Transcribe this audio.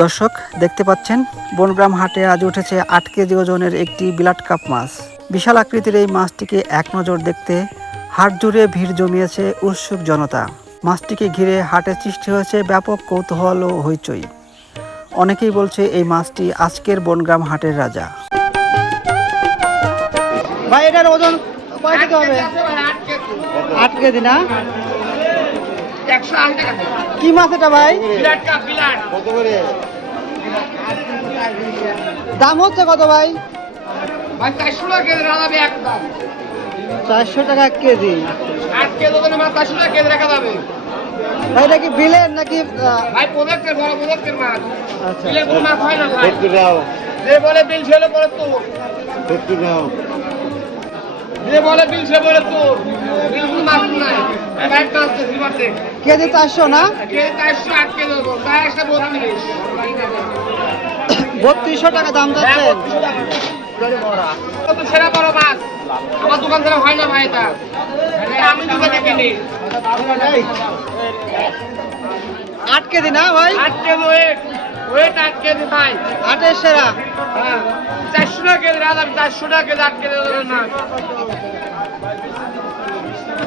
দর্শক দেখতে পাচ্ছেন বনগ্রাম হাটে আজ উঠেছে 8 কেজি ওজনের একটি বিলাট কাপ মাছ। বিশাল আকৃতির এই মাছটিকে এক নজর দেখতে হাট জুড়ে ভিড় জমিয়েছে উৎসুক জনতা। মাছটিকে ঘিরে হাটে সৃষ্টি হয়েছে ব্যাপক কৌতূহল ও হইচই। অনেকেই বলছে এই মাছটি আজকের বনগ্রাম হাটের রাজা। ভাই এটার ওজন কয় কেজি হবে? 8 কেজি না? 108 টাকা। কি মাছ এটা ভাই? বিলাট কাপ বিলাট। কত করে? দাম হচ্ছে কত ভাই? ভাই 400 টাকা কেজি রাখা একদম। 400 টাকা কেজি। 8 কেজি ওজনের মাছ 400 টাকা কেজি রাখা যাবে। ভাই এটা কি বিলের নাকি? ভাই প্রজেক্টের বড় প্রজেক্টের মাছ। আচ্ছা বিলের কোনো মাছ হয় না ভাই। 70 দাও, যে বলে বিল ছেলে বলে তো। 70 দাও। যে বলে বিল সে বলে তো। বিল কোনো মাছ নাই। এই ভাই মাছ দিতে পারতে। কেজি 400 না? কেজি 400 8 কেজি ওজন। তাই একটা 32। 3200 টাকা দাম হ্যাঁ, যাচ্ছে। 32 টাকা। কত ছেড়া বড় মাছ। আমার দোকান থেকে হয় না ভাই এটা। এটা আমি দোকানে কিনি। 8 কেজি না ভাই? 8 কেজি ওয়েট। ওয়েট 8 কেজি ভাই। 8 এর সেরা। হ্যাঁ 400 টাকা কেজি রাখলাম 400 টাকা কেজি 8 কেজি ওজনের মাছ।